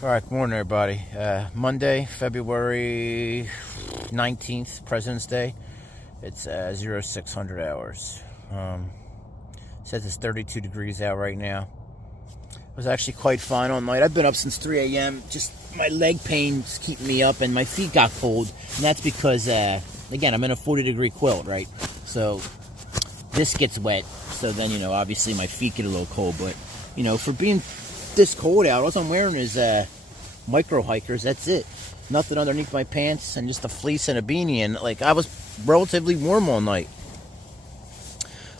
All right, good morning, everybody. Monday, February 19th, President's Day. It's 0600 hours. Says it's 32 degrees out right now. It was actually quite fine all night. I've been up since 3 a.m. Just my leg pains keep me up, and my feet got cold. And that's because, again, I'm in a 40-degree quilt, right? So this gets wet. So then, obviously my feet get a little cold. But, for being this cold out, all I'm wearing is micro hikers. That's it. Nothing underneath my pants, and just a fleece and a beanie. And I was relatively warm all night.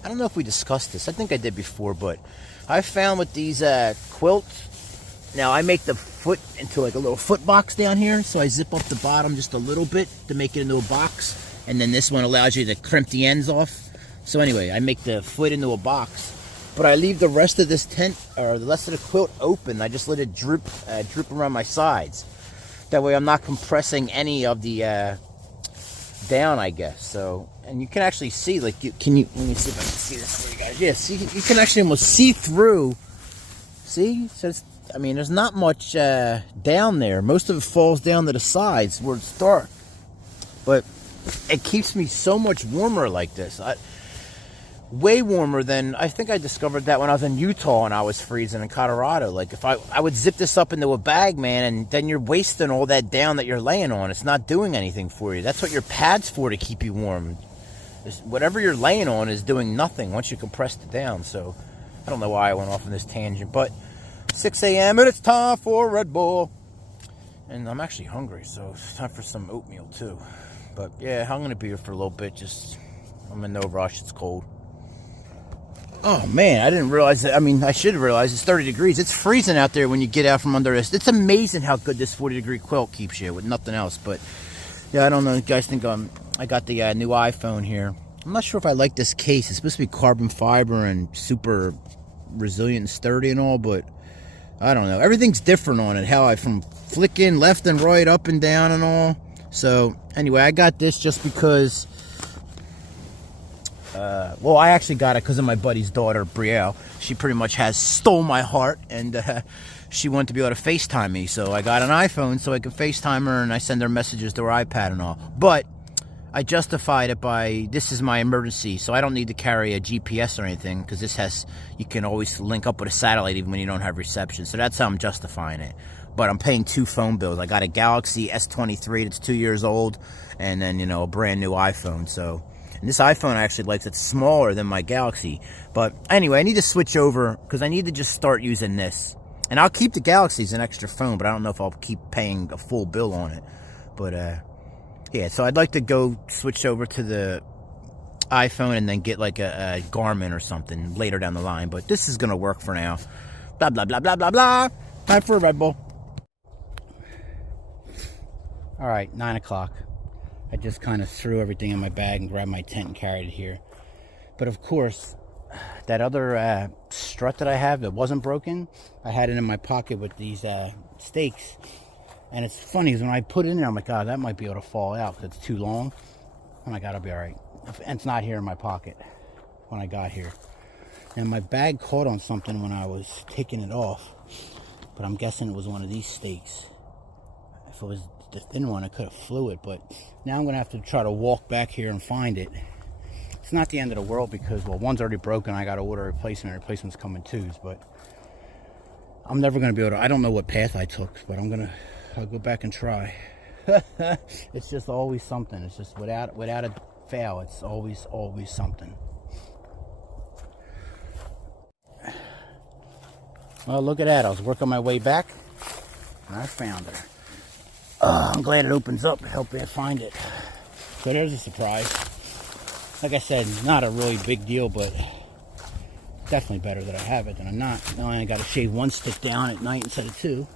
I don't know if we discussed this. I think I did before, but I found with these quilts, now I make the foot into a little foot box down here. So I zip up the bottom just a little bit to make it into a box, and then this one allows you to crimp the ends off. So anyway, I make the foot into a box. But I leave the rest of this tent, or the rest of the quilt open. I just let it droop around my sides. That way I'm not compressing any of the down, I guess. So, and you can actually see, let me see if I can see this for you guys. Yeah, see, you can actually almost see through. See? So it's, there's not much down there. Most of it falls down to the sides where it's dark. But it keeps me so much warmer like this. Way warmer than, I think I discovered that when I was in Utah and I was freezing in Colorado. If I would zip this up into a bag, man, and then you're wasting all that down that you're laying on. It's not doing anything for you. That's what your pad's for, to keep you warm. Whatever you're laying on is doing nothing once you compress it down. So I don't know why I went off on this tangent, but 6 a.m. and it's time for a Red Bull. And I'm actually hungry, so it's time for some oatmeal too. But yeah, I'm going to be here for a little bit. I'm in no rush. It's cold. Oh, man, I didn't realize that. I should have realized it's 30 degrees. It's freezing out there when you get out from under this. It's amazing how good this 40-degree quilt keeps you with nothing else. But, yeah, I don't know. You guys think I got the new iPhone here. I'm not sure if I like this case. It's supposed to be carbon fiber and super resilient and sturdy and all, but I don't know. Everything's different on it. From flicking left and right, up and down and all. So, anyway, I got this just because... I actually got it because of my buddy's daughter, Brielle. She pretty much stole my heart, and she wanted to be able to FaceTime me. So I got an iPhone so I could FaceTime her, and I send her messages to her iPad and all. But I justified it by, this is my emergency, so I don't need to carry a GPS or anything, because you can always link up with a satellite even when you don't have reception. So that's how I'm justifying it. But I'm paying 2 phone bills. I got a Galaxy S23 that's 2 years old, and then, a brand new iPhone. So... And this iPhone I actually likes. It's smaller than my Galaxy. But anyway, I need to switch over because I need to just start using this. And I'll keep the Galaxy as an extra phone, but I don't know if I'll keep paying a full bill on it. But, yeah, so I'd like to go switch over to the iPhone and then get a Garmin or something later down the line. But this is going to work for now. Blah, blah, blah, blah, blah, blah. Time for a Red Bull. All right, 9 o'clock. I just kind of threw everything in my bag and grabbed my tent and carried it here. But of course, that other strut that I have that wasn't broken, I had it in my pocket with these stakes. And it's funny, because when I put it in there, I'm like, oh, that might be able to fall out because it's too long. I'm like, it'll be all right. And it's not here in my pocket when I got here. And my bag caught on something when I was taking it off. But I'm guessing it was one of these stakes. If it was the thin one, I could have flew it, but now I'm gonna have to try to walk back here and find it. It's not the end of the world because, well, one's already broken. I gotta order a replacement. Replacement's coming twos, but I'm never gonna be able to. I don't know what path I took, but I'll go back and try. It's just always something. It's just without a fail, it's always something. Well, look at that. I was working my way back and I found her. I'm glad it opens up to help me find it. So there's a surprise. Like I said, not a really big deal, but definitely better that I have it than I'm not. Now I got to shave 1 stick down at night instead of 2.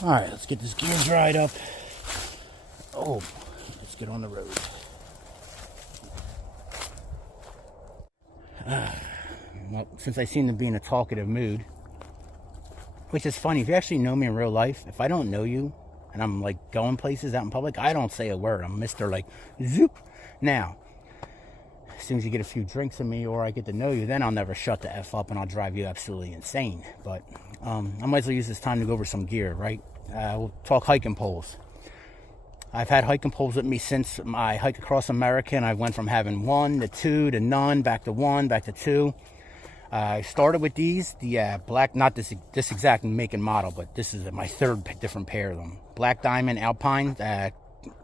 Alright, let's get this gear dried up. Oh, let's get on the road. Well, since I seem to be in a talkative mood, which is funny, if you actually know me in real life, if I don't know you and I'm going places out in public, I don't say a word. I'm Mr. Zoop. Now, as soon as you get a few drinks in me or I get to know you, then I'll never shut the F up and I'll drive you absolutely insane. But I might as well use this time to go over some gear, right? We'll talk hiking poles. I've had hiking poles with me since my hike across America, and I went from having 1 to 2 to none, back to 1, back to 2. I started with these, the black, not this exact make and model, but this is my third different pair of them. Black Diamond Alpine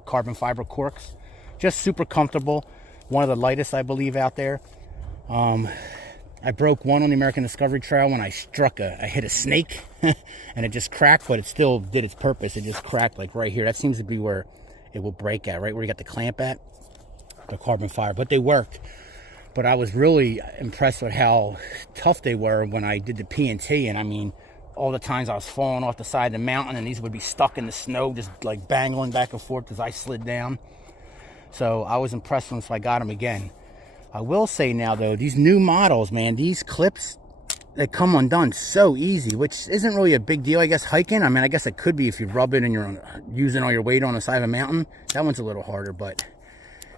carbon fiber corks. Just super comfortable. One of the lightest, I believe, out there. I broke one on the American Discovery Trail when I hit a snake and it just cracked, but it still did its purpose. It just cracked like right here. That seems to be where it will break at, right where you got the clamp at, the carbon fiber. But they worked. But I was really impressed with how tough they were when I did the P&T. And I mean, all the times I was falling off the side of the mountain and these would be stuck in the snow, just like bangling back and forth as I slid down. So I was impressed once I got them again. I will say now, though, these new models, man, these clips, they come undone so easy, which isn't really a big deal, I guess, hiking. I mean, I guess it could be if you rub it and you're using all your weight on the side of a mountain. That one's a little harder, but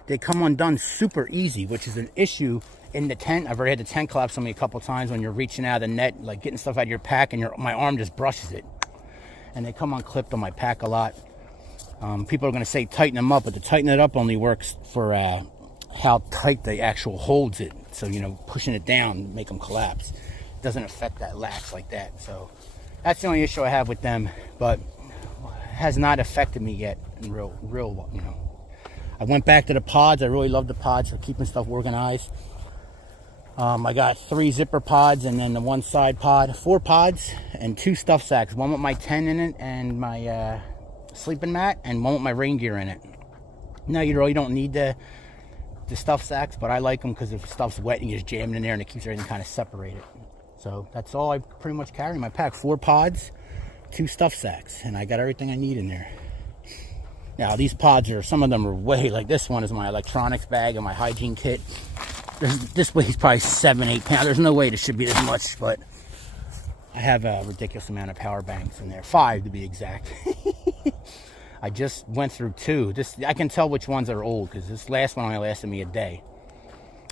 they come undone super easy, which is an issue in the tent. I've already had the tent collapse on me a couple times when you're reaching out of the net, like getting stuff out of your pack, and my arm just brushes it. And they come unclipped on my pack a lot. People are going to say tighten them up, but the tighten it up only works for how tight the actual holds it. So, you know, pushing it down make them collapse. It doesn't affect that latch like that. So that's the only issue I have with them, but has not affected me yet in real, you know. I went back to the pods. I really love the pods for keeping stuff organized. I got 3 zipper pods and then the one side pod, 4 pods and 2 stuff sacks. One with my tent in it and my sleeping mat, and one with my rain gear in it. Now, you really don't need the stuff sacks, but I like them because if stuff's wet and you just jam it in there and it keeps everything kind of separated. So that's all I pretty much carry in my pack. 4 pods, 2 stuff sacks, and I got everything I need in there. Now, these pods some of them are way, like this one is my electronics bag and my hygiene kit. This weighs probably 7-8 pounds. There's no way this should be this much, but I have a ridiculous amount of power banks in there. 5 to be exact. I just went through 2. I can tell which ones are old because this last one only lasted me a day.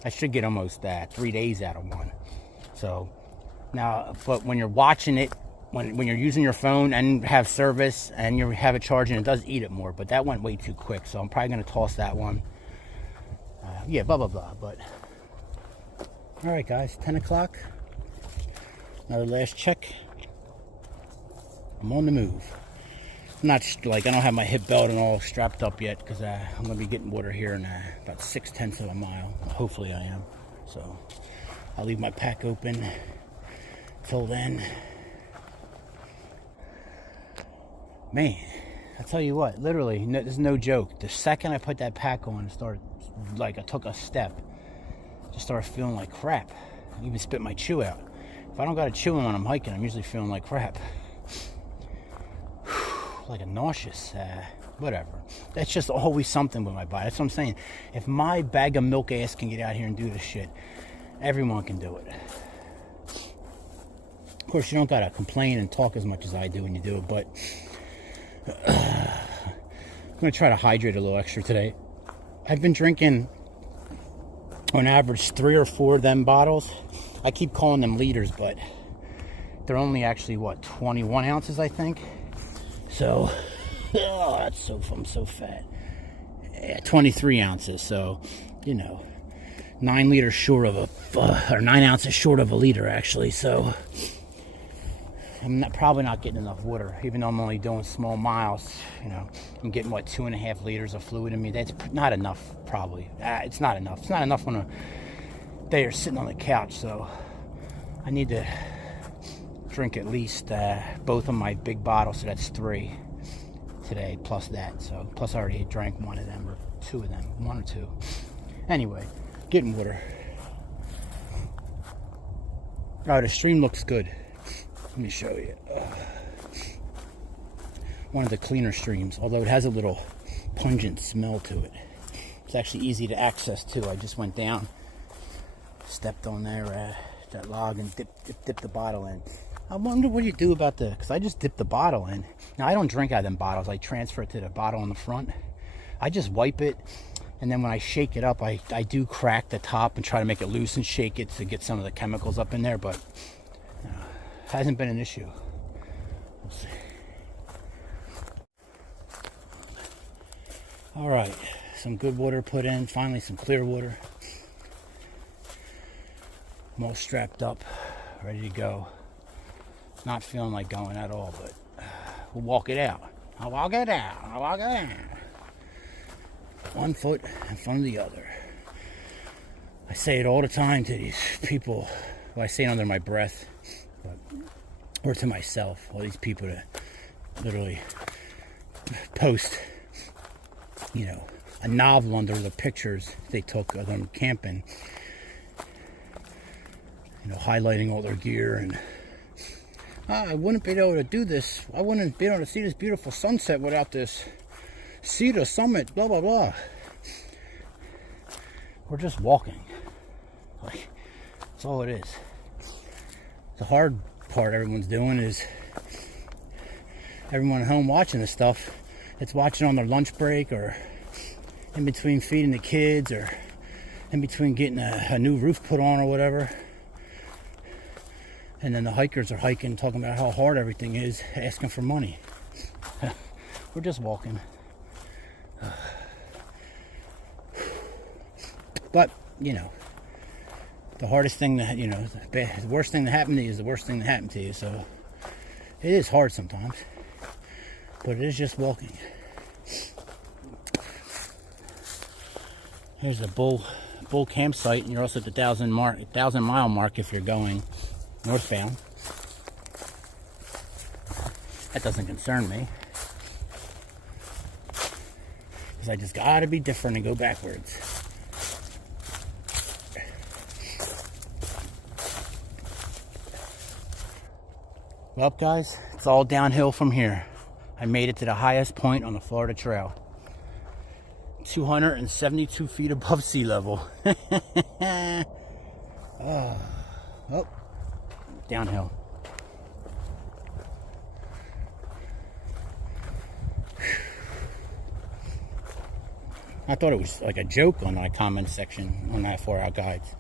I should get almost 3 days out of one. So now, but when you're watching it, when you're using your phone and have service and you have it charging, it does eat it more. But that went way too quick, so I'm probably going to toss that one. Yeah, blah, blah, blah. But all right, guys, 10 o'clock. Another last check. I'm on the move. Not like I don't have my hip belt and all strapped up yet because I'm going to be getting water here in about 6/10 of a mile. Hopefully I am. So I'll leave my pack open till then. Man, I tell you what, literally, there's no joke. The second I put that pack on and started, like I took a step, just started feeling like crap. I even spit my chew out. If I don't got a chew in when I'm hiking, I'm usually feeling like crap. Like a nauseous, whatever. That's just always something with my body. That's what I'm saying. If my bag of milk ass can get out here and do this shit, everyone can do it. Of course, you don't gotta complain and talk as much as I do when you do it, but I'm gonna try to hydrate a little extra today. I've been drinking on average 3 or 4 of them bottles. I keep calling them liters, but they're only actually, 21 ounces, I think. So, I'm so fat. Yeah, 23 ounces, so, 9 liters short of or 9 ounces short of a liter, actually. So, I'm probably not getting enough water, even though I'm only doing small miles. I'm getting, 2.5 liters of fluid in me. That's not enough, probably. It's not enough. It's not enough on a day you're sitting on the couch, so I need to drink at least both of my big bottles, so that's 3 today plus that. So plus I already drank one of them or 2 of them, 1 or 2. Anyway, getting water. All right, the stream looks good. Let me show you. One of the cleaner streams, although it has a little pungent smell to it. It's actually easy to access too. I just went down, stepped on there that log and dipped the bottle in. I wonder what you do about because I just dipped the bottle in. Now, I don't drink out of them bottles. I transfer it to the bottle on the front. I just wipe it, And then when I shake it up, I do crack the top and try to make it loose and shake it to get some of the chemicals up in there, but hasn't been an issue. We'll see. All right, some good water put in, finally some clear water. I'm all strapped up, ready to go. Not feeling like going at all, but we'll walk it out. I'll walk it out. I'll walk it out. One foot in front of the other. I say it all the time to these people. Well, I say it under my breath, or to myself. All these people that literally post, you know, a novel under the pictures they took of them camping. You know, highlighting all their gear, and I wouldn't be able to do this. I wouldn't be able to see this beautiful sunset without this Cedar Summit, blah, blah, blah. We're just walking. Like, that's all it is. The hard part everyone's doing is everyone at home watching this stuff. It's watching on their lunch break, or in between feeding the kids, or in between getting a new roof put on or whatever. And then the hikers are hiking, talking about how hard everything is, asking for money. We're just walking. But, you know, the hardest thing that, you know, the worst thing that happened to you is the worst thing that happened to you. So it is hard sometimes, but it is just walking. Here's the bull campsite, and you're also at the 1,000-mile mark if you're going northbound. That doesn't concern me, because I just gotta be different and go backwards. Well, guys, it's all downhill from here. I made it to the highest point on the Florida Trail. 272 feet above sea level. Oh, downhill. I thought it was like a joke on my comment section on that 4-hour guides.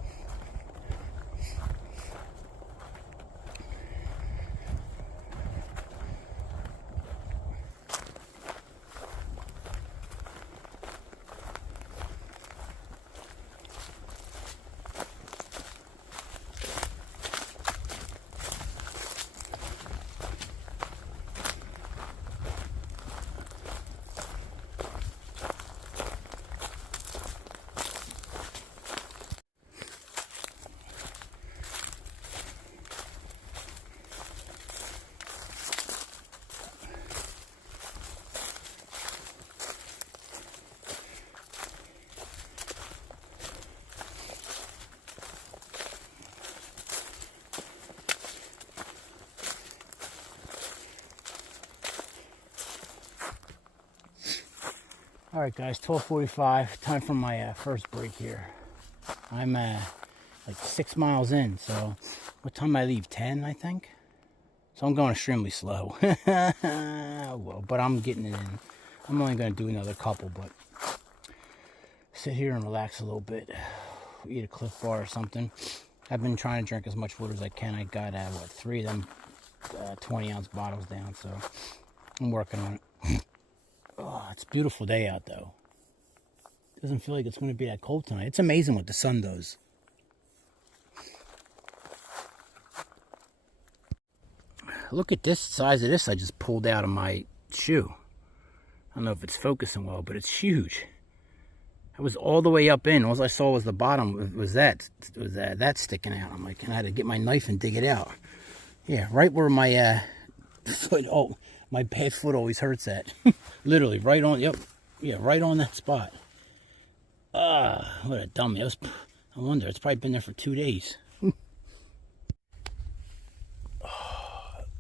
All right, guys, 12:45. Time for my first break here. I'm like 6 miles in, so what time I leave? 10, I think. So I'm going extremely slow. Well, but I'm getting it in. I'm only going to do another couple, but sit here and relax a little bit. Eat a Cliff Bar or something. I've been trying to drink as much water as I can. I got 3 of them 20-ounce bottles down, so I'm working on it. Oh, it's a beautiful day out, though. Doesn't feel like it's going to be that cold tonight. It's amazing what the sun does. Look at this size of this I just pulled out of my shoe. I don't know if it's focusing well, but it's huge. I was all the way up in. All I saw was the bottom. Was that sticking out. I'm like, and I had to get my knife and dig it out. Yeah, right where my foot. Oh, my bad foot always hurts at. Literally, right on. Yep. Yeah, right on that spot. What a dummy. I wonder. It's probably been there for 2 days.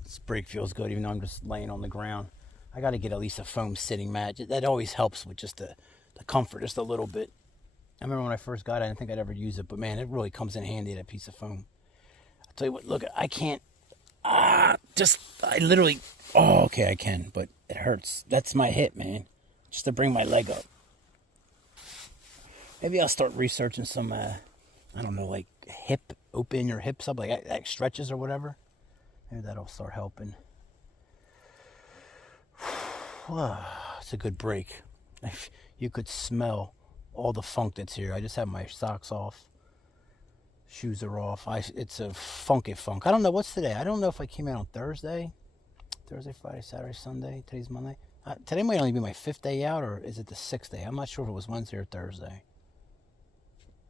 This break feels good, even though I'm just laying on the ground. I got to get at least a foam sitting mat. That always helps with just the comfort, just a little bit. I remember when I first got it, I didn't think I'd ever use it, but man, it really comes in handy, that piece of foam. I'll tell you what, look, I can't, I literally, okay, I can, but it hurts. That's my hip, man, just to bring my leg up. Maybe I'll start researching some, I don't know, like open your hips up, like stretches or whatever. Maybe that'll start helping. It's a good break. You could smell all the funk that's here. I just have my socks off. Shoes are off. It's a funky funk. I don't know what's today. I don't know if I came out on Thursday, Friday, Saturday, Sunday. Today's Monday. Today might only be my 5th day out, or is it the 6th day? I'm not sure if it was Wednesday or Thursday.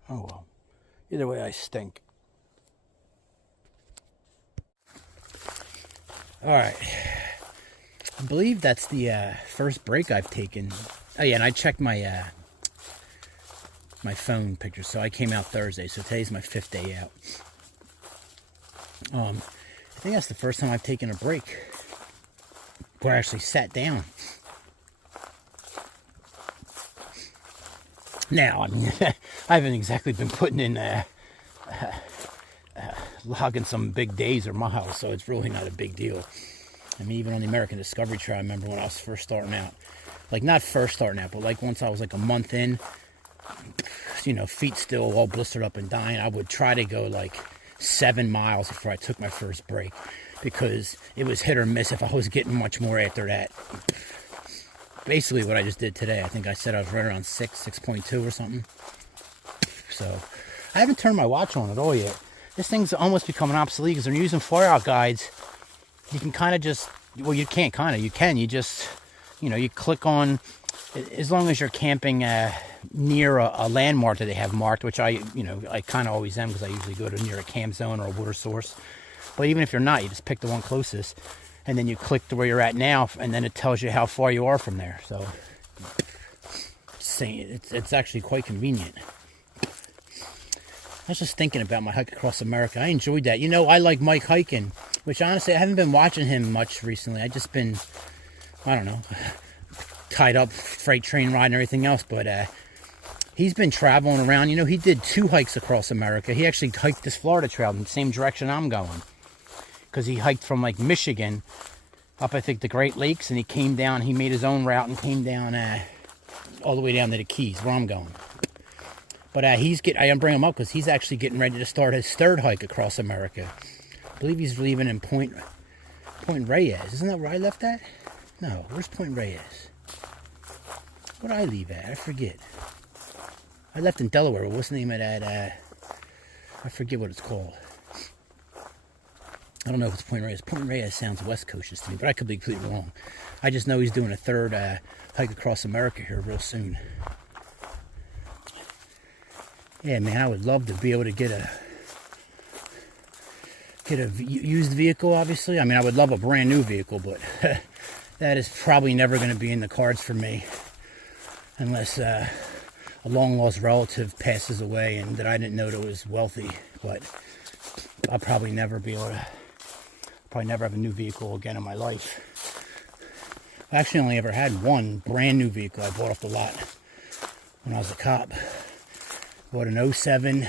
Oh well. Either way, I stink. All right. I believe that's the first break I've taken. Oh yeah, and I checked my my phone picture, so I came out Thursday. So today's my 5th day out. I think that's the first time I've taken a break where I actually sat down. Now, I mean, I haven't exactly been putting in logging some big days or miles, so it's really not a big deal. I mean, even on the American Discovery Trail, I remember when I was first starting out, like not first starting out, but like once I was like a month in, you know, feet still all blistered up and dying, I would try to go like 7 miles before I took my first break, because it was hit or miss if I was getting much more after that. Basically what I just did today, I think I said I was right around 6.2 or something. So I haven't turned my watch on at all yet. This thing's almost becoming obsolete because they're using far-out guides. You can kind of just, well, you can't kind of, you can. You just, you know, you click on, as long as you're camping near a landmark that they have marked, which I kind of always am, because I usually go to near a camp zone or a water source. But even if you're not, you just pick the one closest, and then you click to where you're at now, and then it tells you how far you are from there. So it's actually quite convenient. I was just thinking about my hike across America. I enjoyed that. You know, I like Mike hiking, which honestly, I haven't been watching him much recently. I just been, I don't know, tied up, freight train ride and everything else. But he's been traveling around. You know, he did 2 hikes across America. He actually hiked this Florida trail in the same direction I'm going. Because he hiked from like Michigan up, I think, the Great Lakes, and he came down, he made his own route and came down all the way down to the Keys, where I'm going. But I bring him up because he's actually getting ready to start his 3rd hike across America. I believe he's leaving in Point Reyes. Isn't that where I left at? No, where's Point Reyes? Where did I leave at? I forget. I left in Delaware. What's the name of that? I forget what it's called. I don't know if it's Point Reyes. Point Reyes sounds West Coast to me, but I could be completely wrong. I just know he's doing a 3rd hike across America here real soon. Yeah, man, I would love to be able to get a used vehicle, obviously. I mean, I would love a brand new vehicle, but that is probably never going to be in the cards for me unless a long-lost relative passes away and that I didn't know that was wealthy. But I'll probably never be able to, probably never have a new vehicle again in my life. I actually only ever had one brand new vehicle I bought off the lot when I was a cop. Bought an 07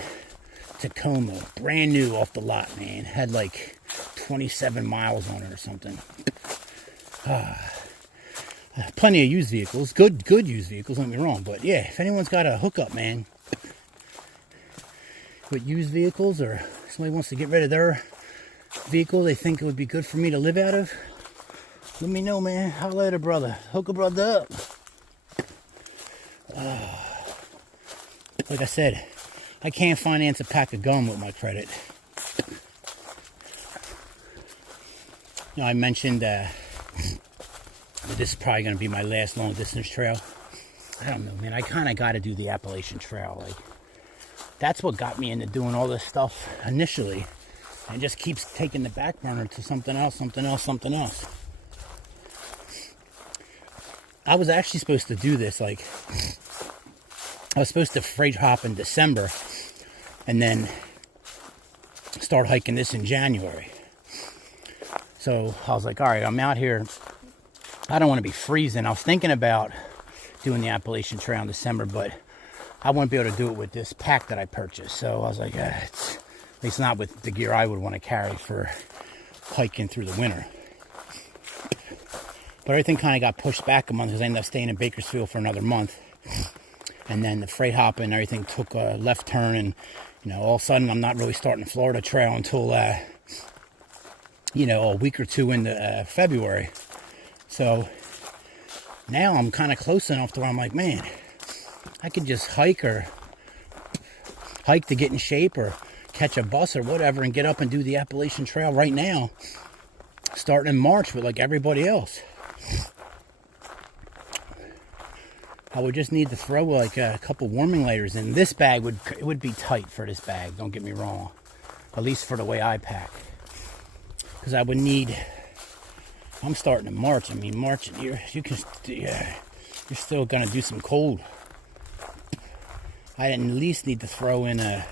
Tacoma, brand new off the lot, man. Had like 27 miles on it or something. Plenty of used vehicles, good used vehicles, don't get me wrong. But yeah, if anyone's got a hookup, man, with used vehicles, or somebody wants to get rid of their vehicle they think it would be good for me to live out of, let me know, man. Holla at a brother. Hook a brother up. Like I said, I can't finance a pack of gum with my credit. You know, I mentioned that this is probably going to be my last long distance trail. I don't know, man. I kind of got to do the Appalachian Trail. Like, that's what got me into doing all this stuff initially. And just keeps taking the back burner to something else. I was actually supposed to do this, like, I was supposed to freight hop in December and then start hiking this in January. So I was like, all right, I'm out here. I don't want to be freezing. I was thinking about doing the Appalachian Trail in December, but I wouldn't be able to do it with this pack that I purchased. So I was like, it's, at least not with the gear I would want to carry for hiking through the winter. But everything kind of got pushed back a month because I ended up staying in Bakersfield for another month. And then the freight hopper and everything took a left turn, and all of a sudden I'm not really starting the Florida trail until a week or two into February. So now I'm kind of close enough to where I'm like, man, I could just hike to get in shape, or catch a bus or whatever, and get up and do the Appalachian Trail right now, starting in March with like everybody else. I would just need to throw like a couple warming layers in. This bag would be tight for this bag, don't get me wrong, at least for the way I pack, because I would need, I'm starting in March. I mean, March, you're still gonna do some cold. I at least need to throw in a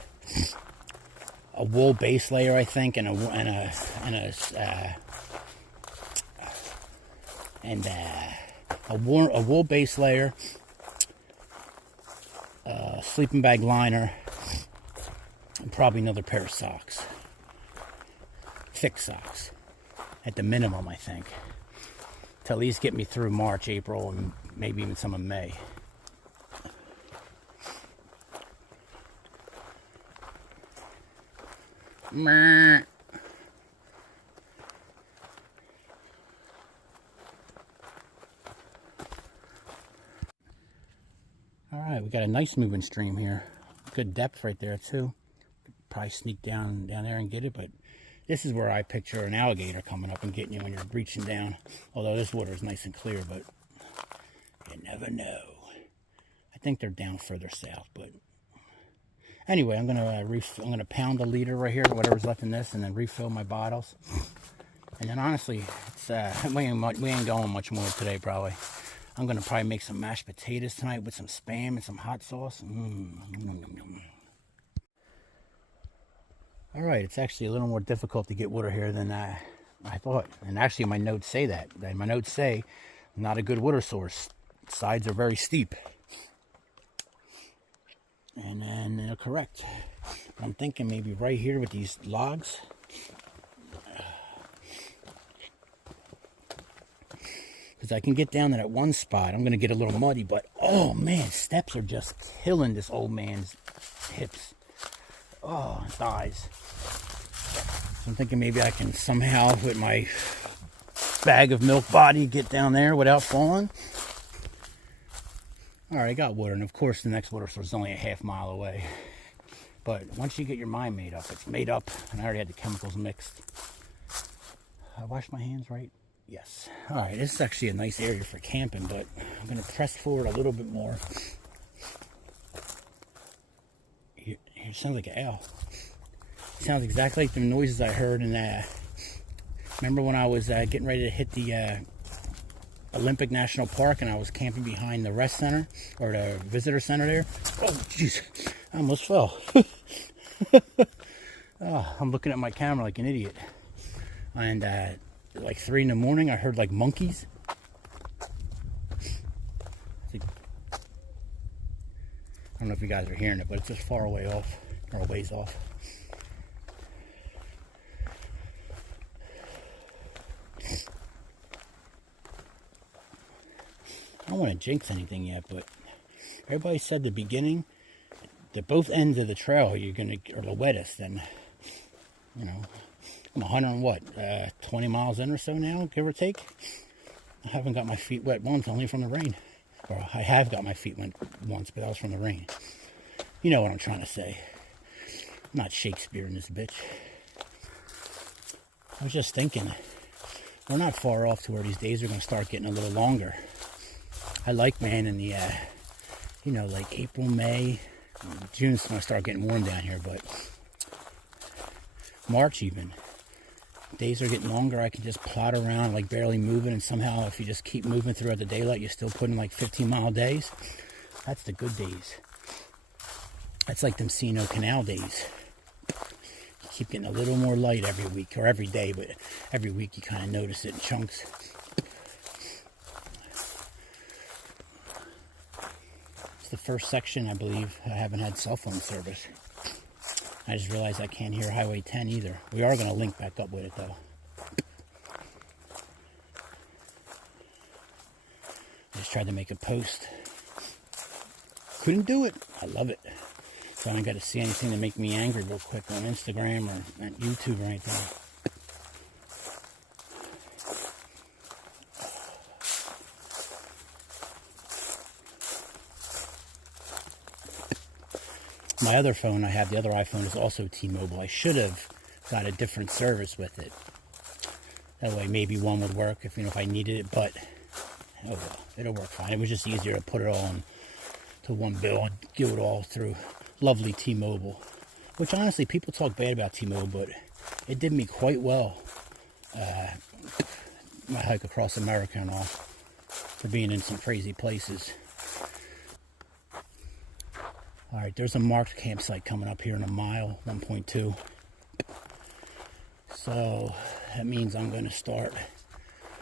wool base layer, I think, and a wool base layer, sleeping bag liner, and probably another pair of socks, thick socks, at the minimum, I think, to at least get me through March, April, and maybe even some of May. Alright, we got a nice moving stream here. Good depth right there too. Could probably sneak down there and get it, but this is where I picture an alligator coming up and getting you when you're reaching down. Although this water is nice and clear, but you never know. I think they're down further south, but anyway, I'm gonna pound a liter right here, whatever's left in this, and then refill my bottles. And then honestly, it's we ain't going much more today probably. I'm gonna probably make some mashed potatoes tonight with some Spam and some hot sauce. All right, it's actually a little more difficult to get water here than I thought. And actually, my notes say that. My notes say not a good water source. Sides are very steep. And then they're correct. But I'm thinking maybe right here with these logs. Because I can get down to that one spot. I'm going to get a little muddy, but oh man, steps are just killing this old man's hips. Oh, thighs. So I'm thinking maybe I can somehow, with my bag of milk body, get down there without falling. Alright, I got water, and of course the next water source is only a half mile away. But once you get your mind made up, it's made up, and I already had the chemicals mixed. I washed my hands right? Yes. Alright, this is actually a nice area for camping, but I'm going to press forward a little bit more. It sounds like an owl. It sounds exactly like the noises I heard in remember when I was getting ready to hit the Olympic National Park and I was camping behind the rest center, or the visitor center there? Oh, jeez. I almost fell. Oh, I'm looking at my camera like an idiot. And like 3 in the morning, I heard like monkeys. I don't know if you guys are hearing it, but it's just far away off, or a ways off. I don't want to jinx anything yet, but everybody said the beginning, that both ends of the trail are the wettest, and I'm 20 miles in or so now, give or take. I haven't got my feet wet once, only from the rain. Or I have got my feet wet once, but that was from the rain. You know what I'm trying to say. I'm not Shakespeare in this bitch. I was just thinking, we're not far off to where these days are going to start getting a little longer. I like, man, in the, like April, May, June's going to start getting warm down here, but March even. Days are getting longer. I can just plod around like barely moving, and somehow if you just keep moving throughout the daylight, you're still putting like 15-mile days. That's the good days. That's like them Sino Canal days. You keep getting a little more light every week, or every day, but every week you kind of notice it in chunks. It's the first section, I believe, I haven't had cell phone service. I just realized I can't hear Highway 10 either. We are going to link back up with it, though. I just tried to make a post couldn't do it. I love it. So I don't got to see anything to make me angry real quick on Instagram or at YouTube or anything. My other phone I have, the other iPhone, is also T-Mobile. I should have got a different service with it. That way maybe one would work if I needed it, but oh well, it'll work fine. It was just easier to put it all on to one bill and give it all through lovely T-Mobile. Which honestly, people talk bad about T-Mobile, but it did me quite well. My hike across America and all, for being in some crazy places. Alright, there's a marked campsite coming up here in a mile, 1.2. So that means I'm going to start.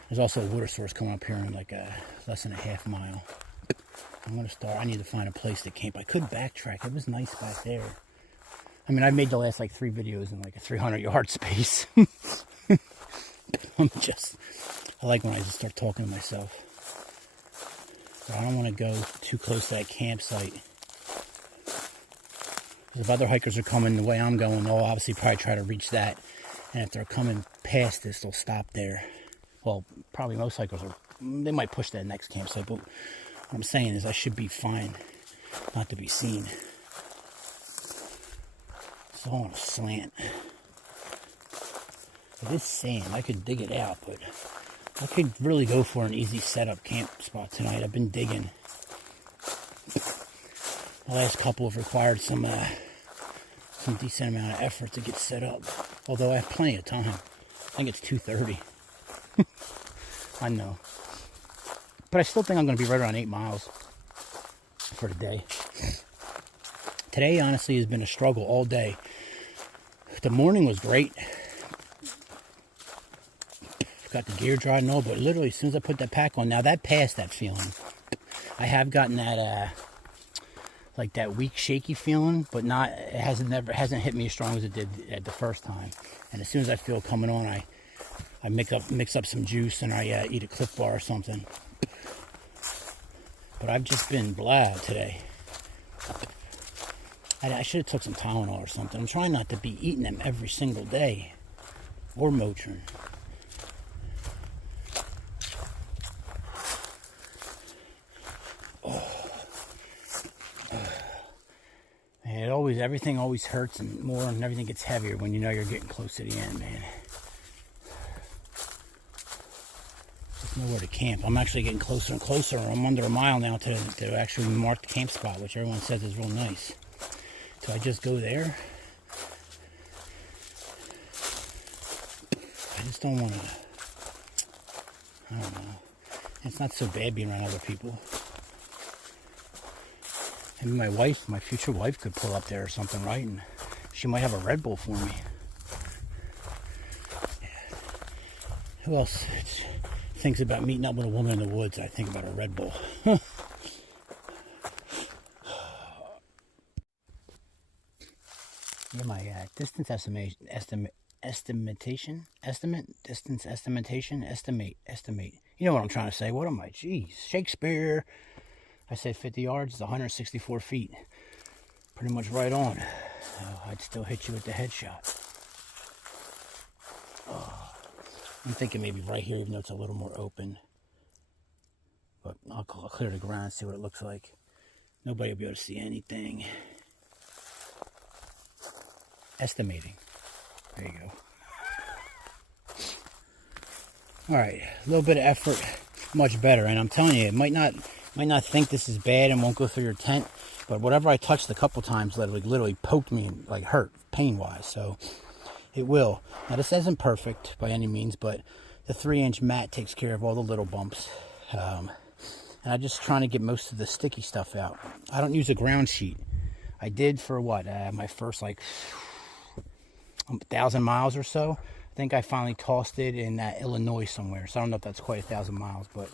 There's also a water source coming up here in like less than a half mile. I'm going to start. I need to find a place to camp. I could backtrack. It was nice back there. I mean, I made the last like 3 videos in like a 300-yard space. I like when I just start talking to myself. But I don't want to go too close to that campsite. If other hikers are coming the way I'm going, they'll obviously probably try to reach that. And if they're coming past this, they'll stop there. Well, probably most hikers they might push that next campsite. But what I'm saying is I should be fine not to be seen. It's all on a slant. It is sand. I could dig it out, but I could really go for an easy setup camp spot tonight. I've been digging. The last couple have required some decent amount of effort to get set up. Although I have plenty of time. I think it's 2:30. I know. But I still think I'm going to be right around 8 miles for the day. Today, honestly, has been a struggle all day. The morning was great. Got the gear dry and all, but literally as soon as I put that pack on, now that passed that feeling. I have gotten that like that weak, shaky feeling, but not. It hasn't hit me as strong as it did at the first time. And as soon as I feel it coming on, I mix up some juice and I eat a Cliff Bar or something. But I've just been blah today. I should have took some Tylenol or something. I'm trying not to be eating them every single day, or Motrin. Everything always hurts and more, and everything gets heavier when you know you're getting close to the end, man. There's nowhere to camp. I'm actually getting closer and closer. I'm under a mile now to actually mark the camp spot, which everyone says is real nice. Do I just go there? I just don't want to. I don't know. It's not so bad being around other people. Maybe my future wife could pull up there or something, right? And she might have a Red Bull for me. Yeah. Who else thinks about meeting up with a woman in the woods? I think about a Red Bull. Yeah, my distance estimate. You know what I'm trying to say. What am I? Jeez. Shakespeare. I said 50 yards, it's 164 feet. Pretty much right on. I'd still hit you with the headshot. Oh, I'm thinking maybe right here, even though it's a little more open. But I'll clear the ground, see what it looks like. Nobody will be able to see anything. Estimating. There you go. Alright, a little bit of effort, much better. And I'm telling you, it might not think this is bad and won't go through your tent, but whatever I touched a couple times literally poked me and like hurt pain-wise, so it will. Now this isn't perfect by any means, but the 3-inch mat takes care of all the little bumps. And I'm just trying to get most of the sticky stuff out. I don't use a ground sheet. I did for what, my first like 1,000 miles or so. I think I finally tossed it in Illinois somewhere, so I don't know if that's quite 1,000 miles, but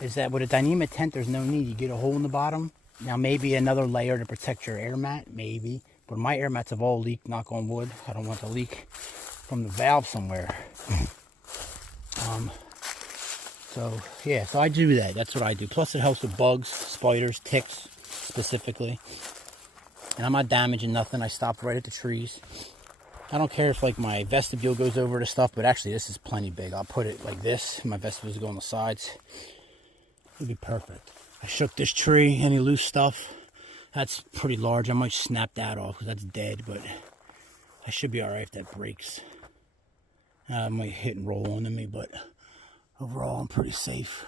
is that with a Dyneema tent, there's no need. You get a hole in the bottom. Now, maybe another layer to protect your air mat, maybe. But my air mats have all leaked, knock on wood. I don't want to leak from the valve somewhere. So, yeah, so I do that. That's what I do. Plus, it helps with bugs, spiders, ticks. specifically. And I'm not damaging nothing. I stopped right at the trees. I don't care if like my vestibule goes over the stuff, but actually this is plenty big. I'll put it like this. My vestibules go on the sides. It'll be perfect. I shook this tree. Any loose stuff? That's pretty large. I might snap that off because that's dead, but I should be all right if that breaks. I might hit and roll onto me, but overall I'm pretty safe.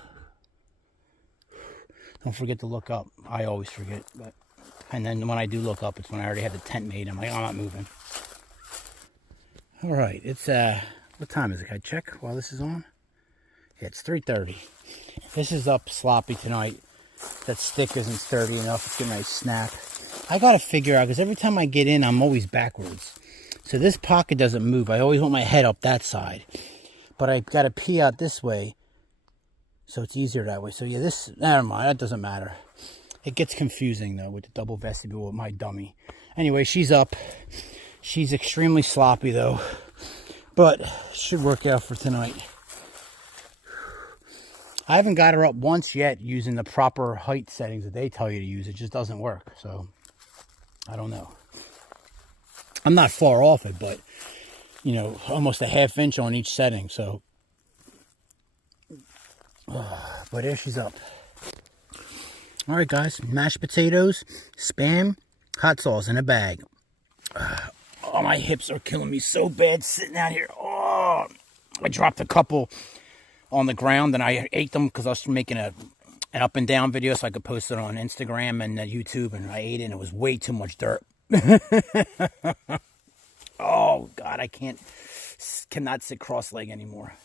Don't forget to look up. I always forget, and then when I do look up, it's when I already have the tent made. I'm like, I'm not moving. All right, it's what time is it? Can I check while this is on? Yeah, it's 3:30. This is up sloppy tonight. That stick isn't sturdy enough. It's getting a nice snap. I gotta figure out, because every time I get in, I'm always backwards. So this pocket doesn't move. I always want my head up that side, but I gotta pee out this way, so it's easier that way. So yeah, this, never mind, that doesn't matter. It gets confusing though with the double vestibule with my dummy. Anyway, she's up. She's extremely sloppy though, but should work out for tonight. I haven't got her up once yet using the proper height settings that they tell you to use. It just doesn't work, so I don't know. I'm not far off it, but you know, almost a ½ inch on each setting, so. But there she's up. All right, guys, mashed potatoes, Spam, hot sauce in a bag. Oh, my hips are killing me so bad sitting out here. Oh, I dropped a couple on the ground and I ate them because I was making an up and down video so I could post it on Instagram and YouTube, and I ate it and it was way too much dirt. Oh, God, I cannot sit cross-legged anymore.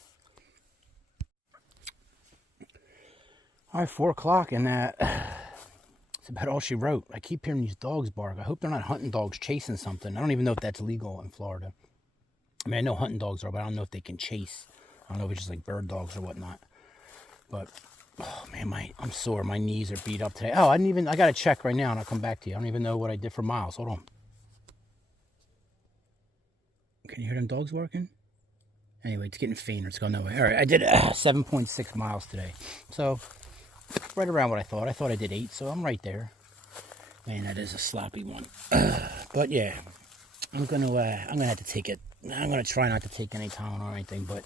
All right, 4 o'clock, and that's about all she wrote. I keep hearing these dogs bark. I hope they're not hunting dogs chasing something. I don't even know if that's legal in Florida. I mean, I know hunting dogs are, but I don't know if they can chase. I don't know if it's just like bird dogs or whatnot. But, oh, man, I'm sore. My knees are beat up today. Oh, I got to check right now, and I'll come back to you. I don't even know what I did for miles. Hold on. Can you hear them dogs barking? Anyway, it's getting fainter. It's going nowhere. All right, I did 7.6 miles today. So, right around what I thought. I thought I did 8, so I'm right there. Man, that is a sloppy one. But yeah, I'm gonna have to take it. I'm gonna try not to take any Tylenol or anything. But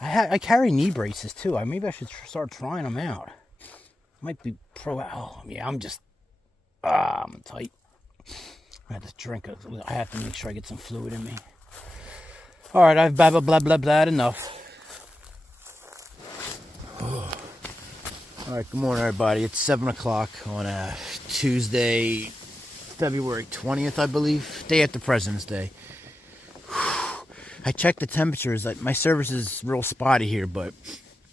I carry knee braces too. Maybe I should start trying them out. Might be pro. Oh yeah, I'm tight. I have to drink I have to make sure I get some fluid in me. All right, I've blah blah blah blah blah enough. All right, good morning, everybody. It's 7 o'clock on a Tuesday, February 20th, I believe, day after President's Day. I checked the temperatures. My service is real spotty here, but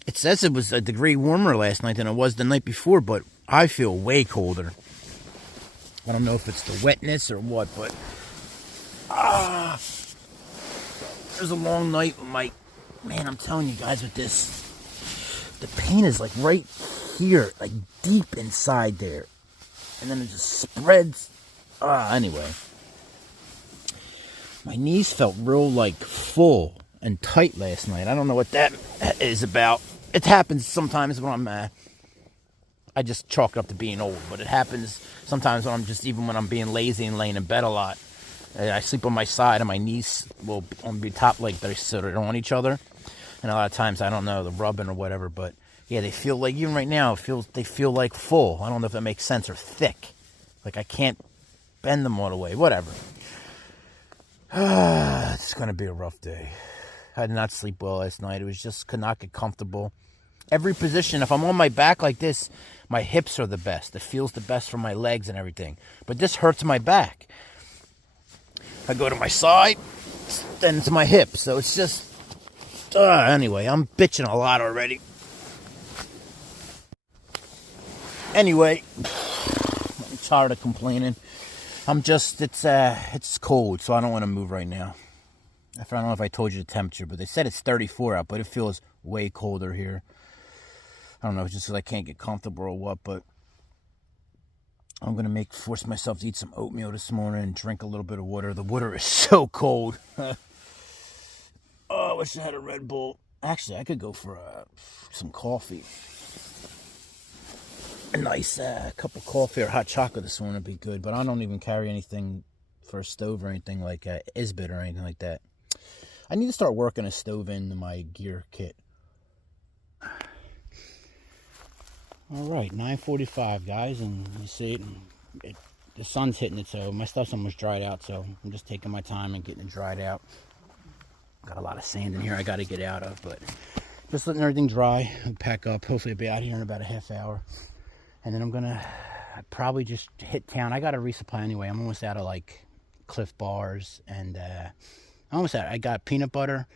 it says it was a degree warmer last night than it was the night before, but I feel way colder. I don't know if it's the wetness or what, but it was a long night with man, I'm telling you guys, with this, the pain is like right here, like deep inside there, and then it just spreads. Anyway, my knees felt real like full and tight last night. I don't know what that is about. It happens sometimes when I just chalk it up to being old, but it happens sometimes when I'm being lazy and laying in bed a lot. I sleep on my side and my knees will be top like they're sort of on each other, and a lot of times I don't know, the rubbing or whatever, but yeah, they feel like, even right now, they feel like full. I don't know if that makes sense, or thick. Like I can't bend them all the way. Whatever. It's going to be a rough day. I did not sleep well last night. It was just, could not get comfortable. Every position, if I'm on my back like this, my hips are the best. It feels the best for my legs and everything. But this hurts my back. I go to my side, then to my hips. So it's just, anyway, I'm bitching a lot already. Anyway, I'm tired of complaining. It's cold, so I don't want to move right now. I don't know if I told you the temperature, but they said it's 34 out, but it feels way colder here. I don't know, it's just because I can't get comfortable or what, but I'm going to force myself to eat some oatmeal this morning and drink a little bit of water. The water is so cold. Oh, I wish I had a Red Bull. Actually, I could go for some coffee. a nice cup of coffee or hot chocolate this morning would be good, but I don't even carry anything for a stove or anything like Isbit or anything like that. I need to start working a stove into my gear kit. All right, 9:45, guys, and you see it, the sun's hitting it, so my stuff's almost dried out, so I'm just taking my time and getting it dried out. Got a lot of sand in here I got to get out of, but just letting everything dry and pack up. Hopefully I'll be out here in about a half hour, and then I'm gonna probably just hit town. I got to resupply anyway. I'm almost out of like Cliff Bars, and I got peanut butter,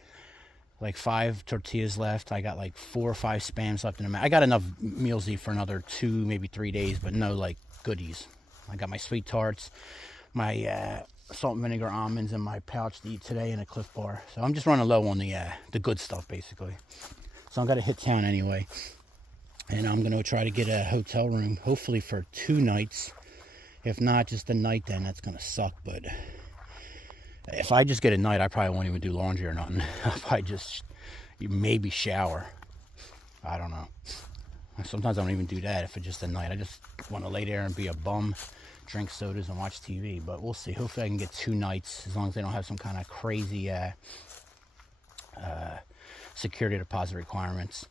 like 5 tortillas left. I got like 4 or 5 Spams left in the I got enough meals to eat for another 2, maybe 3 days, but no like goodies. I got my sweet tarts, my salt and vinegar almonds in my pouch to eat today, and a Cliff Bar. So I'm just running low on the good stuff basically. So I'm gonna hit town anyway, and I'm gonna try to get a hotel room, hopefully for 2 nights. If not, just a night, then that's gonna suck. But if I just get a night, I probably won't even do laundry or nothing. I'll probably just maybe shower. I don't know. Sometimes I don't even do that if it's just a night. I just want to lay there and be a bum, drink sodas, and watch TV. But we'll see. Hopefully I can get 2 nights, as long as they don't have some kind of crazy security deposit requirements.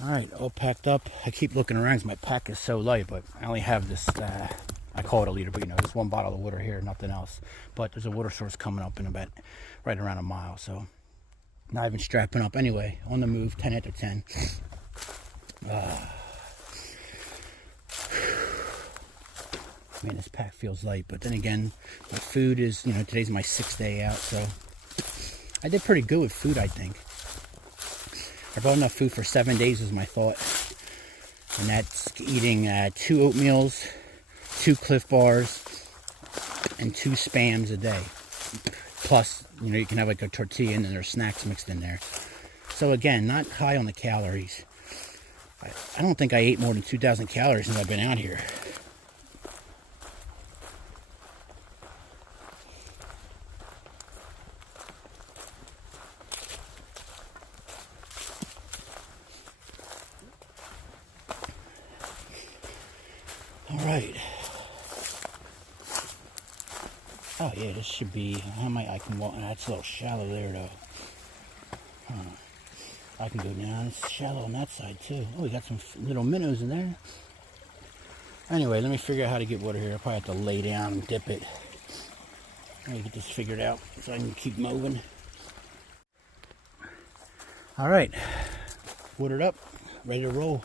All right, all packed up. I keep looking around because my pack is so light, but I only have this, I call it a liter, but just 1 bottle of water here, nothing else. But there's a water source coming up in about right around a mile, so now I've been strapping up anyway, on the move, 10 after 10. Man, this pack feels light, but then again, my food is, today's my 6th day out, so I did pretty good with food, I think. I brought enough food for 7 days is my thought, and that's eating 2 oatmeals, 2 Cliff Bars, and 2 Spams a day. Plus, you can have like a tortilla and then there's snacks mixed in there. So again, not high on the calories. I don't think I ate more than 2,000 calories since I've been out here. All right. Oh yeah, this should be. I can walk. That's a little shallow there, though. I can go down. It's shallow on that side too. Oh, we got some little minnows in there. Anyway, let me figure out how to get water here. I'll probably have to lay down and dip it. Let me get this figured out so I can keep moving. All right, watered up, ready to roll.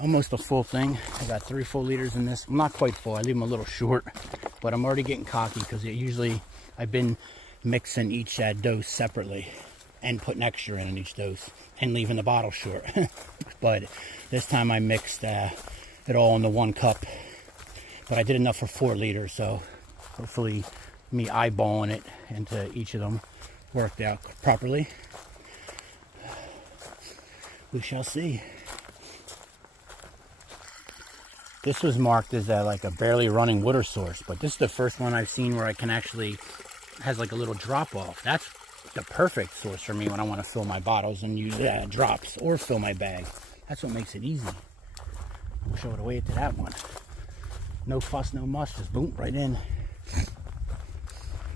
Almost a full thing. I got 3 full liters in this. I'm not quite full. I leave them a little short, but I'm already getting cocky because I've been mixing each dose separately and putting extra in each dose and leaving the bottle short. But this time I mixed it all into 1 cup. But I did enough for 4 liters, so hopefully me eyeballing it into each of them worked out properly. We shall see. This was marked as like a barely running water source, but this is the first one I've seen where I can actually, has like a little drop off. That's the perfect source for me when I want to fill my bottles and use drops or fill my bag. That's what makes it easy. I wish I would have waited to that one. No fuss, no muss, just boom, right in.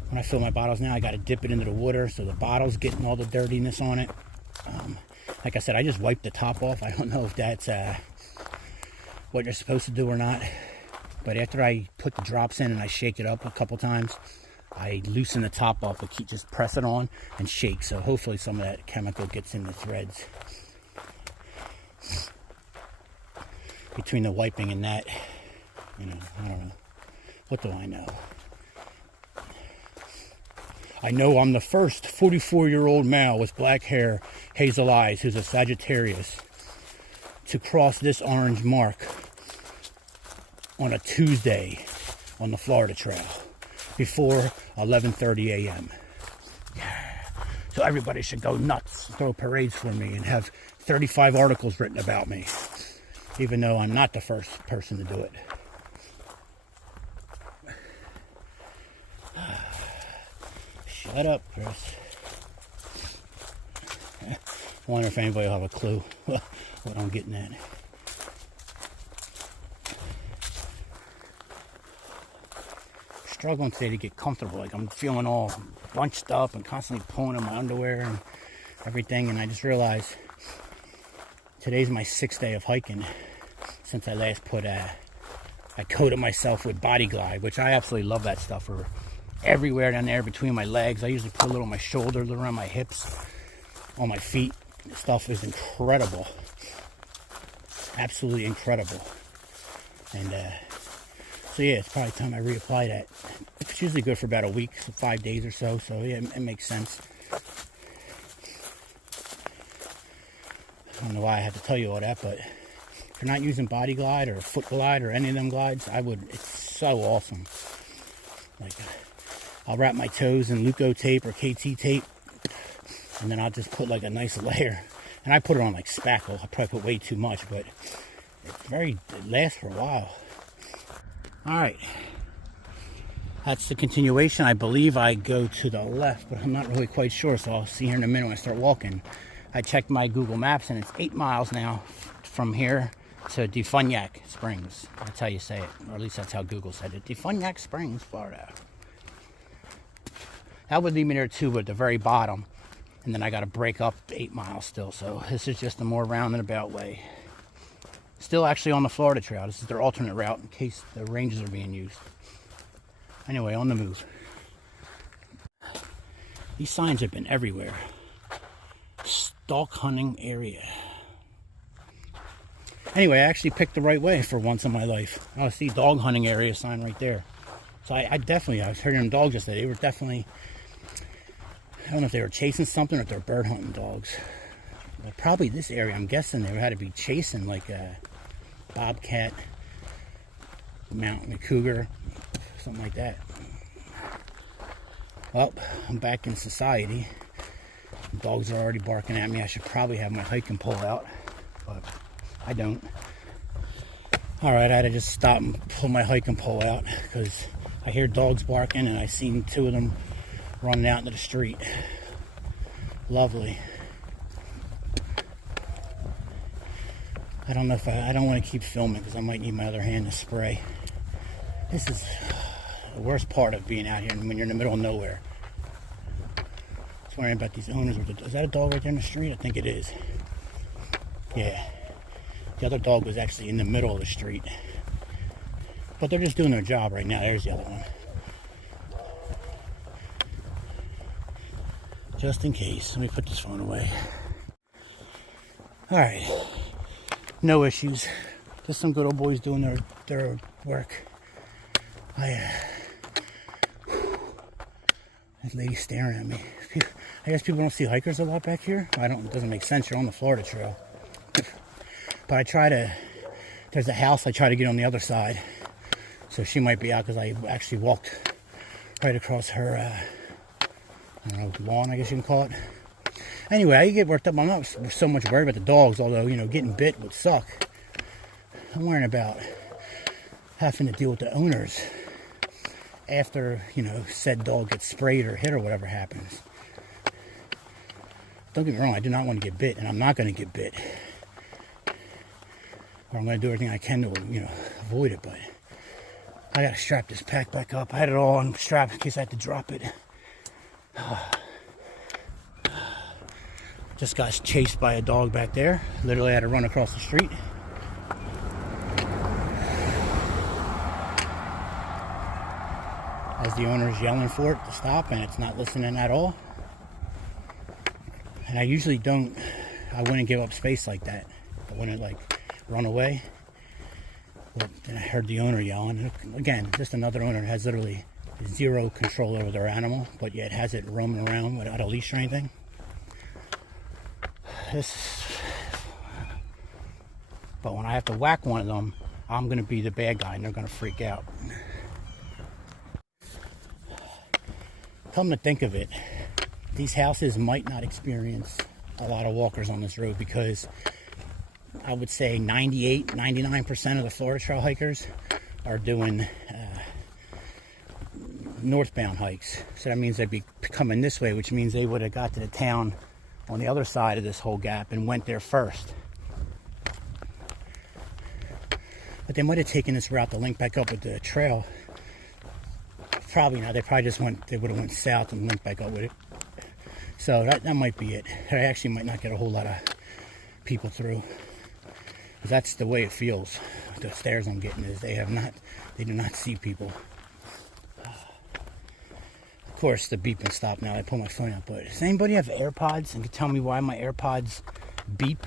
When I fill my bottles now, I got to dip it into the water so the bottle's getting all the dirtiness on it. Like I said, I just wiped the top off. I don't know if that's what you're supposed to do or not, but after I put the drops in and I shake it up a couple times, I loosen the top off, but just press it on and shake, so hopefully some of that chemical gets in the threads. Between the wiping and that, I don't know. What do I know? I know I'm the first 44-year-old male with black hair, hazel eyes, who's a Sagittarius, to cross this orange mark on a Tuesday on the Florida Trail before 11:30 a.m. Yeah. So everybody should go nuts, throw parades for me, and have 35 articles written about me, even though I'm not the first person to do it. Shut up, Chris. I wonder if anybody will have a clue what I'm getting at. Struggling today to get comfortable. Like, I'm feeling all bunched up and constantly pulling in my underwear and everything. And I just realized today's my 6th day of hiking since I last I coated myself with Body Glide, which I absolutely love that stuff. Or everywhere down there between my legs. I usually put a little on my shoulder, a little around my hips, on my feet. This stuff is incredible. Absolutely incredible. And so yeah, it's probably time I reapply that. It's usually good for about a week, so 5 days or so. So yeah, it makes sense. I don't know why I have to tell you all that, but if you're not using Body Glide or Foot Glide or any of them glides, I would. It's so awesome. Like, I'll wrap my toes in Leuco tape or KT tape, and then I'll just put like a nice layer. And I put it on like spackle. I probably put way too much, but it lasts for a while. All right, that's the continuation. I believe I go to the left, but I'm not really quite sure, so I'll see here in a minute when I start walking. I checked my Google Maps, and it's 8 miles now from here to Defuniak Springs. That's how you say it, or at least that's how Google said it. Defuniak Springs, Florida. That would lead me there too, but at the very bottom. And then I got to break up 8 miles still. So this is just a more roundabout way. Still actually on the Florida Trail. This is their alternate route in case the ranges are being used. Anyway, on the move. These signs have been everywhere. Stalk hunting area. Anyway, I actually picked the right way for once in my life. I see dog hunting area sign right there. So I was hearing them dogs yesterday. They were definitely, I don't know if they were chasing something or if they're bird hunting dogs. But probably this area, I'm guessing they had to be chasing like a bobcat, mountain cougar, something like that. Well, I'm back in society. Dogs are already barking at me. I should probably have my hiking pole out, but I don't. Alright, I had to just stop and pull my hiking pole out because I hear dogs barking and I seen 2 of them running out into the street. Lovely. I don't know if I don't want to keep filming because I might need my other hand to spray. This is the worst part of being out here when you're in the middle of nowhere. Just worrying about these owners. Is that a dog right there in the street? I think it is. Yeah. The other dog was actually in the middle of the street. But they're just doing their job right now. There's the other one. Just in case. Let me put this phone away. Alright. No issues. Just some good old boys doing their work. That lady's staring at me. I guess people don't see hikers a lot back here. It doesn't make sense. You're on the Florida Trail. But there's a house I try to get on the other side. So she might be out because I actually walked right across her, I don't know, lawn, I guess you can call it. Anyway, I get worked up. I'm not so much worried about the dogs, although, getting bit would suck. I'm worrying about having to deal with the owners after, said dog gets sprayed or hit or whatever happens. Don't get me wrong, I do not want to get bit, and I'm not going to get bit. Or I'm going to do everything I can to, avoid it, but I got to strap this pack back up. I had it all unstrapped in case I had to drop it. Just got chased by a dog back there. Literally had to run across the street. As the owner is yelling for it to stop, and it's not listening at all. And I usually I wouldn't give up space like that. I wouldn't run away. But then I heard the owner yelling. Again, just another owner has literally zero control over their animal, but yet has it roaming around without a leash or anything. But when I have to whack one of them, I'm going to be the bad guy and they're going to freak out. Come to think of it, these houses might not experience a lot of walkers on this road because I would say 99% of the Florida Trail hikers are doing northbound hikes. So that means they'd be coming this way, which means they would have got to the town on the other side of this whole gap and went there first. But they might have taken this route to link back up with the trail. Probably not. They probably just they would have went south and linked back up with it. So that might be it. I actually might not get a whole lot of people through. Because that's the way it feels. The stares I'm getting is they do not see people. Of course, the beeping stopped now. I pull my phone out. But does anybody have AirPods and can tell me why my AirPods beep?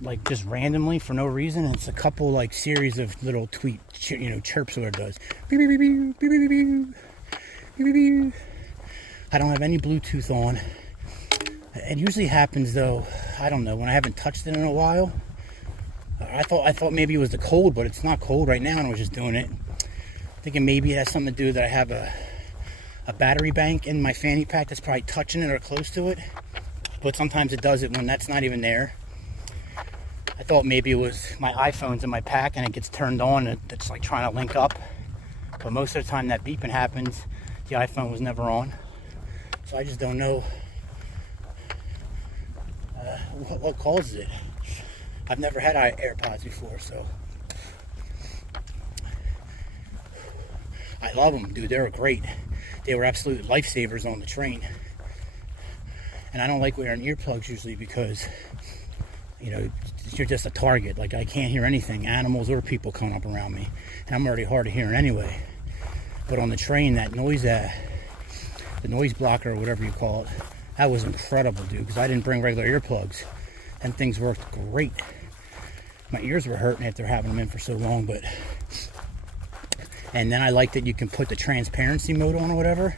Like just randomly for no reason. And it's a couple like series of little chirps where it does. Beep, beep, beep, beep, beep, beep, beep, beep, beep. I don't have any Bluetooth on. It usually happens though, I don't know, when I haven't touched it in a while. I thought maybe it was the cold, but it's not cold right now, and I was just doing it. Thinking maybe it has something to do that I have a battery bank in my fanny pack that's probably touching it or close to it. But sometimes it does it when that's not even there. I thought maybe it was my iPhone's in my pack and it gets turned on and it's like trying to link up. But most of the time that beeping happens, the iPhone was never on. So I just don't know what causes it. I've never had AirPods before, so. I love them, dude. They were great. They were absolute lifesavers on the train. And I don't like wearing earplugs usually because, you know, you're just a target. Like, I can't hear anything, animals or people coming up around me. And I'm already hard of hearing anyway. But on the train, that noise, the noise blocker or whatever you call it, that was incredible, dude, because I didn't bring regular earplugs. And things worked great. My ears were hurting after having them in for so long, but... And then I like that you can put the transparency mode on or whatever.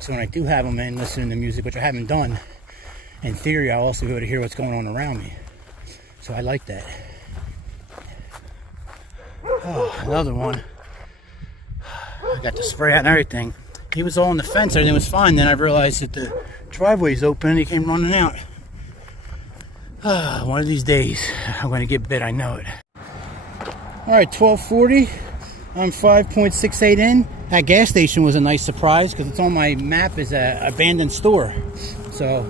So when I do have them in listening to music, which I haven't done, in theory, I'll also be able to hear what's going on around me. So I like that. Oh, another one. I got the spray out and everything. He was all on the fence, everything was fine. Then I realized that the driveway's open and he came running out. One of these days, I'm going to get bit, I know it. Alright, 12:40. I'm 5.68 in. That gas station was a nice surprise because it's on my map as an abandoned store. So,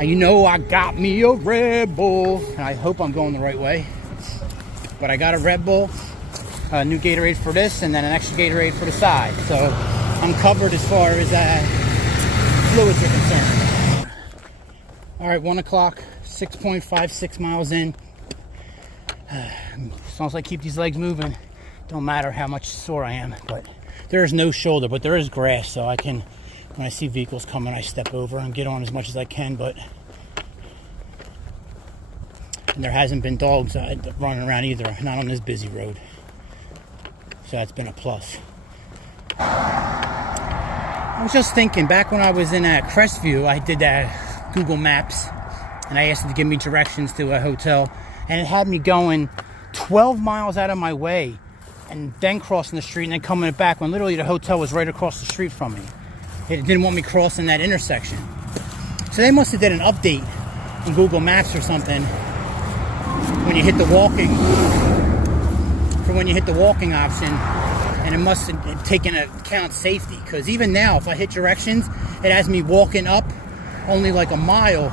you know, I got me a Red Bull. And I hope I'm going the right way. But I got a Red Bull, a new Gatorade for this, and then an extra Gatorade for the side. So, I'm covered as far as fluids are concerned. Alright, 1 o'clock, 6.56 miles in. As long as I keep these legs moving, don't matter how much sore I am. But there is no shoulder, but there is grass, so I can, when I see vehicles coming, I step over and get on as much as I can. But and there hasn't been dogs running around either, not on this busy road. So that's been a plus. I was just thinking, back when I was in Crestview, I did Google Maps, and I asked it to give me directions to a hotel, and it had me going 12 miles out of my way, and then crossing the street, and then coming back, when literally the hotel was right across the street from me. It didn't want me crossing that intersection. So they must have did an update in Google Maps or something when you hit the walking option, and it must have taken into account safety, because even now, if I hit directions, it has me walking up only like a mile,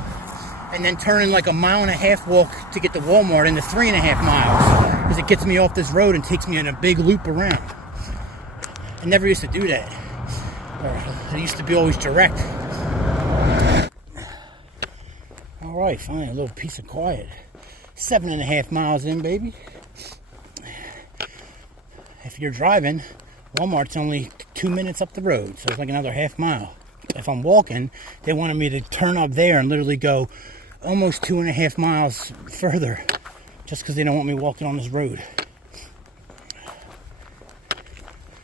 and then turning like a 1.5 mile walk to get to Walmart into 3.5 miles, because it gets me off this road and takes me in a big loop around. I never used to do that. It used to be always direct. Alright, finally a little piece of quiet. 7.5 miles in, baby. If you're driving, Walmart's only 2 minutes up the road, so it's like another half mile. If I'm walking, they wanted me to turn up there and literally go almost 2.5 miles further, just because they don't want me walking on this road.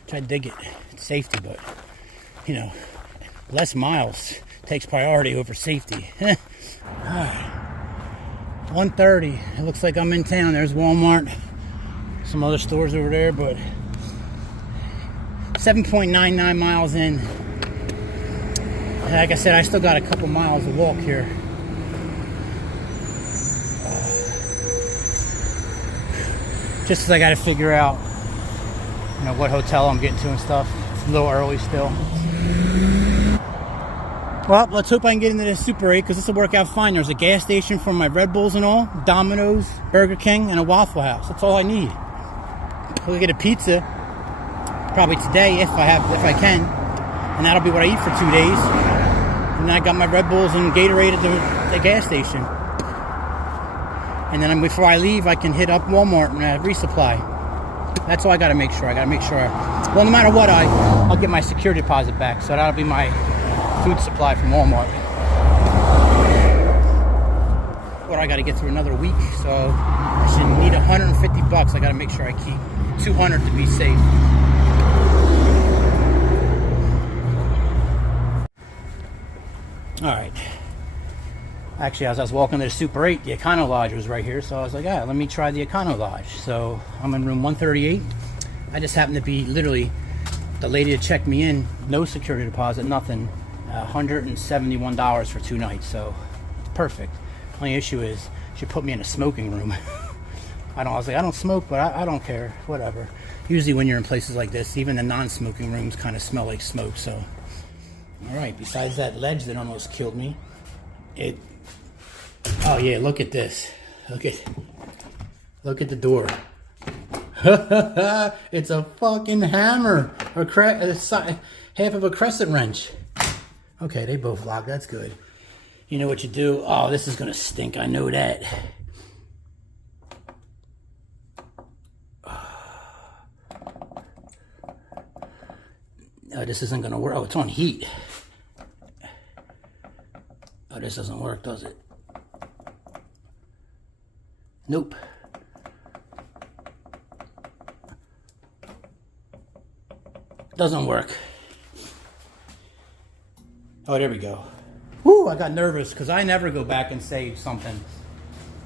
Which I dig it. It's safety, but, you know, less miles takes priority over safety. Alright. 1:30. It looks like I'm in town. There's Walmart. Some other stores over there, but 7.99 miles in. Like I said, I still got a couple miles to walk here. Just because I got to figure out, what hotel I'm getting to and stuff. It's a little early still. Well, let's hope I can get into this Super 8 because this will work out fine. There's a gas station for my Red Bulls and all, Domino's, Burger King, and a Waffle House. That's all I need. We'll get a pizza probably today if I can, and that'll be what I eat for 2 days. And then I got my Red Bulls and Gatorade at the gas station. And then before I leave, I can hit up Walmart and resupply. That's all I got to make sure. Well, no matter what, I'll get my security deposit back. So that'll be my food supply from Walmart. But I got to get through another week, so I should need $150. I got to make sure I keep 200 to be safe. All right. Actually, as I was walking to the Super 8, the Econo Lodge was right here, so I was like, let me try the Econo Lodge. So I'm in room 138. I just happened to be literally the lady that checked me in, no security deposit, nothing. $171 for 2 nights, so it's perfect. Only issue is she put me in a smoking room. I was like, I don't smoke, but I don't care, whatever. Usually when you're in places like this, even the non-smoking rooms kind of smell like smoke. So, all right. Besides that ledge that almost killed me, oh yeah, look at this. Look at the door. It's a fucking hammer, or half of a crescent wrench. Okay, they both lock. That's good. You know what you do? Oh, this is gonna stink. I know that. Oh, this isn't gonna work. Oh, it's on heat. Oh, this doesn't work, does it? Nope. Doesn't work. Oh, there we go. Woo, I got nervous because I never go back and say something.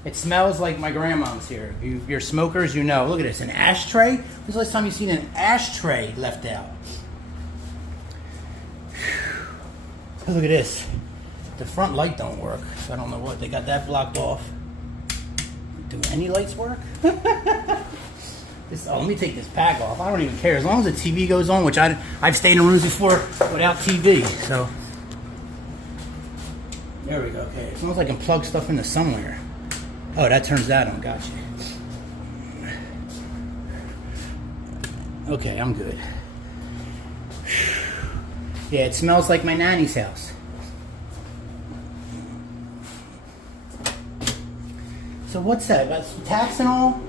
It smells like my grandma's here. If you're smokers, you know. Look at this, an ashtray? When's the last time you've seen an ashtray left out? Whew. Look at this. The front light don't work, so I don't know what. They got that blocked off. Do any lights work? Let me take this pack off. I don't even care. As long as the TV goes on, which I've stayed in rooms before without TV, so. There we go. Okay, it smells like I can plug stuff into somewhere. Oh, that turns that on. Gotcha. Okay, I'm good. Yeah, it smells like my nanny's house. So what's that? That's tax and all?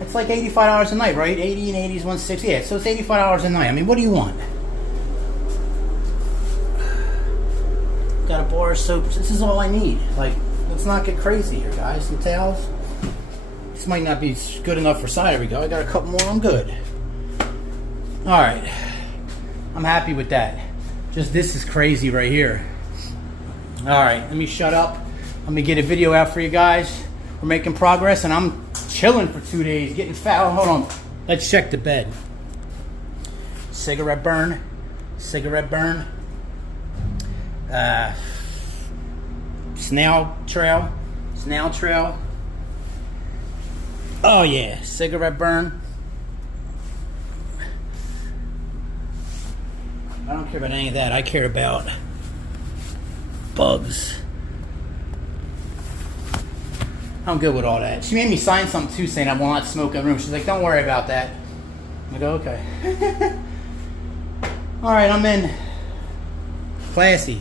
It's like $85 a night, right? 80 and 80 is 160. Yeah, so it's $85 a night. I mean, what do you want? Got a bar of soap. This is all I need. Like, let's not get crazy here, guys. Some towels. This might not be good enough for side. There we go. I got a couple more. I'm good. All right. I'm happy with that. Just this is crazy right here. All right. Let me shut up. Let me get a video out for you guys. We're making progress, and I'm chilling for 2 days, getting fat. Hold on. Let's check the bed. Cigarette burn. Cigarette burn. Snail trail. Snail trail. Oh yeah, cigarette burn. I don't care about any of that. I care about bugs. I'm good with all that. She made me sign something too saying I will not smoke in the room. She's like, don't worry about that. I go, okay. All right, I'm in. Classy.